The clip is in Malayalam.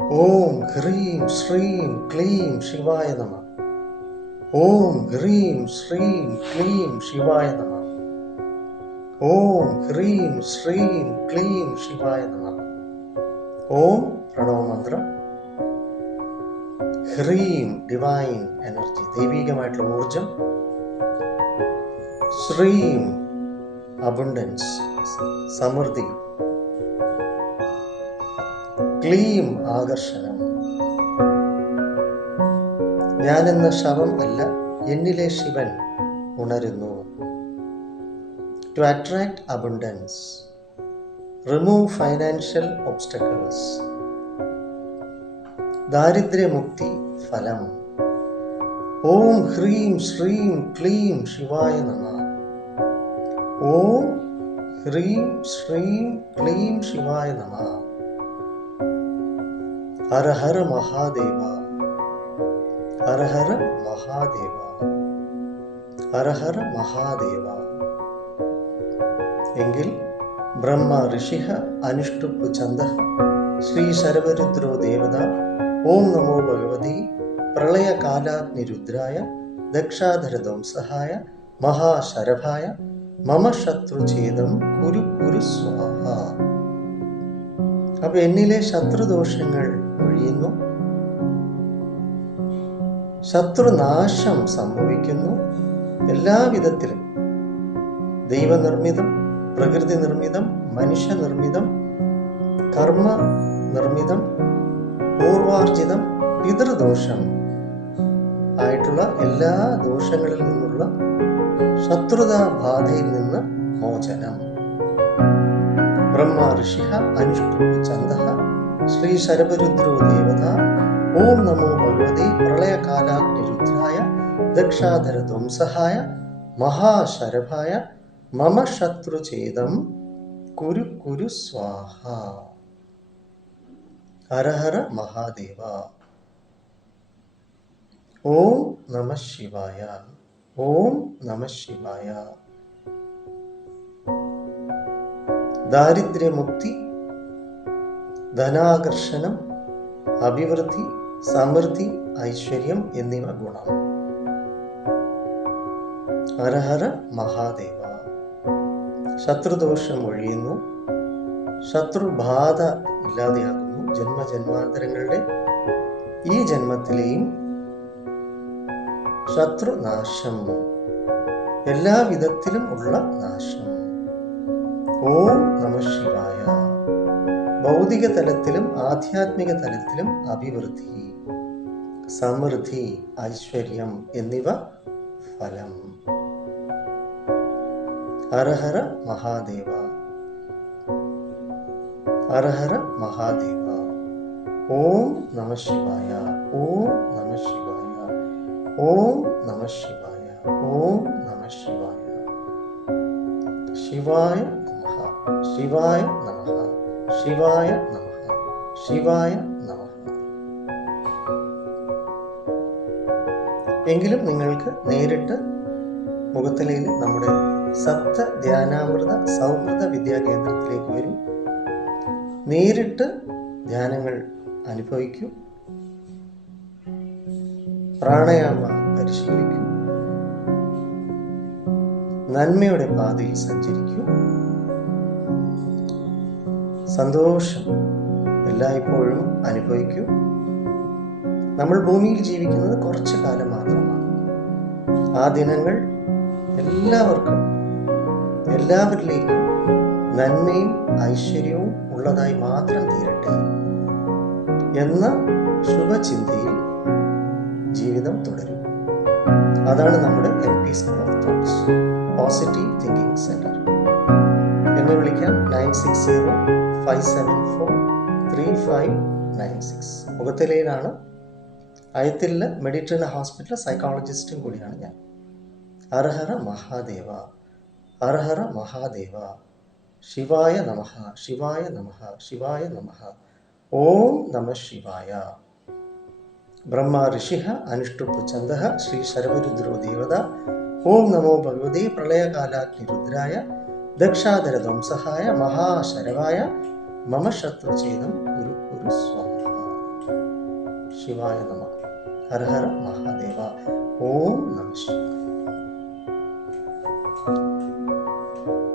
ഓം ഹ്രീം ശ്രീം ക്ലീം ശിവായ നമ. ഓം ഹ്രീം ശ്രീം ക്ലീം ശിവായ നമ. ഓം ഹ്രീം ശ്രീം ക്ലീം ശിവായ നമ. ഓം പ്രണവമന്ത്രം ഹ്രീം ഡിവൈൻ എനർജി ദൈവികമായിട്ടുള്ള ഊർജം. ശ്രീം അബുണ്ടൻസ് സമൃദ്ധി. ക്ലീം ആകർഷണം ഞാനെന്ന ശവം അല്ല എന്നിലെ ശിവൻ ഉണരുന്നു. To attract abundance remove financial obstacles ദാരിദ്ര്യമുക്തി ഫലം. ഓം ഹ്രീം ശ്രീം ക്ലീം ശിവായ നമ. ഓം ഹ്രീം ശ്രീം ക്ലീം ശിവായ നമ. ഹര ഹര മഹാദേവ. ഹര ഹര മഹാദേവ. ഹര ഹര മഹാദേവ. എങ്കിൽ ബ്രഹ്മ ഋഷിഹ അനുഷ്ടുപ്പ് ചന്ദ. ശ്രീ ശരവരുദ്രോ ദേവത ഓം നമോ ഭഗവതി. പ്രളയകാലാഗ്നിരുദ്രായ ദക്ഷാധര ധ്വംസഹായ മഹാശരഭായ മമ ശത്രുഛേദം കുരു കുരു സ്വാഹ. അപ്പൊ എന്നിലെ ശത്രുദോഷങ്ങൾ ഒഴിയുന്നു ശത്രുനാശം സംഭവിക്കുന്നു. എല്ലാവിധത്തിലും. ദൈവനിർമ്മിതം പ്രകൃതി നിർമ്മിതം മനുഷ്യനിർമ്മിതം കർമ്മ നിർമ്മിതം പൂർവാർജിതം പിതൃദോഷം ആയിട്ടുള്ള എല്ലാ ദോഷങ്ങളിൽ നിന്നുള്ള ശത്രുതാ ബാധയിൽ നിന്ന് മോചനം. ബ്രഹ്മ ഋഷിഹ അനുഷ്ഠ ചന്ദ ശ്രീ ശരഭരുദ്രോ ദേവത ഓം നമോ ഭഗവതി. പ്രളയകാലാഗ്നിരുദ്ധായ. ദക്ഷാധര ധ്വംസഹായ മഹാശരഭായ. മമ ശത്രുചേതം. കുരു കുരു സ്വാഹ. ഹരഹര ഹര മഹാദേവ. ഓം നമ ശിവായ. ഓം നമ ശിവായ. ദാരിദ്ര്യമുക്തി ധനാകർഷണം അഭിവൃദ്ധി സമൃദ്ധി ഐശ്വര്യം എന്നിവ ഗുണം. ഹരഹര മഹാദേവ. ശത്രുദോഷം ഒഴിയുന്നു. ശത്രുബാധ ഇല്ലാതെയാകുന്നു ജന്മജന്മാന്തരങ്ങളുടെ ഈ ജന്മത്തിലെയും. ശത്രുനാശം എല്ലാ വിധത്തിലും ഉള്ള നാശം. ഓം നമ ശിവായ. ഭൗതിക തലത്തിലും ആധ്യാത്മിക തലത്തിലും അഭിവൃദ്ധി സമൃദ്ധി ഐശ്വര്യം എന്നിവ ഫലം. ഹരഹര മഹാദേവ. ഹരഹര മഹാദേവ. ഓം നമ ശിവായ. ഓം നമ ശിവായ. ഓം നമ ശിവായ. ഓം നമ ശിവായ. ശിവായ നമ. ശിവായ ശിവായ നമഃ. ശിവായ നമഃ. എങ്കിലും നിങ്ങൾക്ക് നേരിട്ട് മുഖത്തലയിൽ നമ്മുടെ സപ്ത ധ്യാനാമൃത സൗഹൃദ വിദ്യാകേന്ദ്രത്തിലേക്ക് വരും. നേരിട്ട് ധ്യാനങ്ങൾ അനുഭവിക്കൂ. പ്രാണായാമ പരിശീലിക്കൂ. നന്മയുടെ പാതയിൽ സഞ്ചരിക്കൂ. സന്തോഷം എല്ലായ്പ്പോഴും അനുഭവിക്കൂ. നമ്മൾ ഭൂമിയിൽ ജീവിക്കുന്നത് കുറച്ചു കാലം മാത്രമാണ്. ആ ദിനങ്ങൾ എല്ലാവർക്കും എല്ലാവരിലേക്കും നന്മയും ഐശ്വര്യവും ഉള്ളതായി മാത്രം തീരട്ടെ എന്ന ശുഭചിന്തയിൽ ജീവിതം തുടരും. അതാണ് നമ്മുടെ M P school of thoughts positive thinking centre എന്നെ വിളിക്കാം nine six zero five seven four three five nine six മുഖത്തിലയിലാണ്. അയത്തിലെ മെഡിറ്ററിന ഹോസ്പിറ്റൽ സൈക്കോളജിസ്റ്റും കൂടിയാണ് ഞാൻ. അർഹര മഹാദേവ അർഹര മഹാദേവ. ശിവായ നമ ശിവായ നമ ശിവായ നമ. ഓം നമ ശിവായ. ബ്രഹ്മ ഋഷി അനുഷ്ടുപ്പ് ചന്ദ ശ്രീ ശരവരുദ്രോ ദേവത. ഓം നമോ ഭഗവതി പ്രളയകാലാഗ്നിരുദ്രായ ദക്ഷാധര ധ്വംസഹായ മഹാശരവായ. മമ ശത്രുചേതം ഒരു ഒരു സ്വന്തം ശിവായ നമ. ഹരഹര മഹാദേവ. ഓം നമ ശിവായ.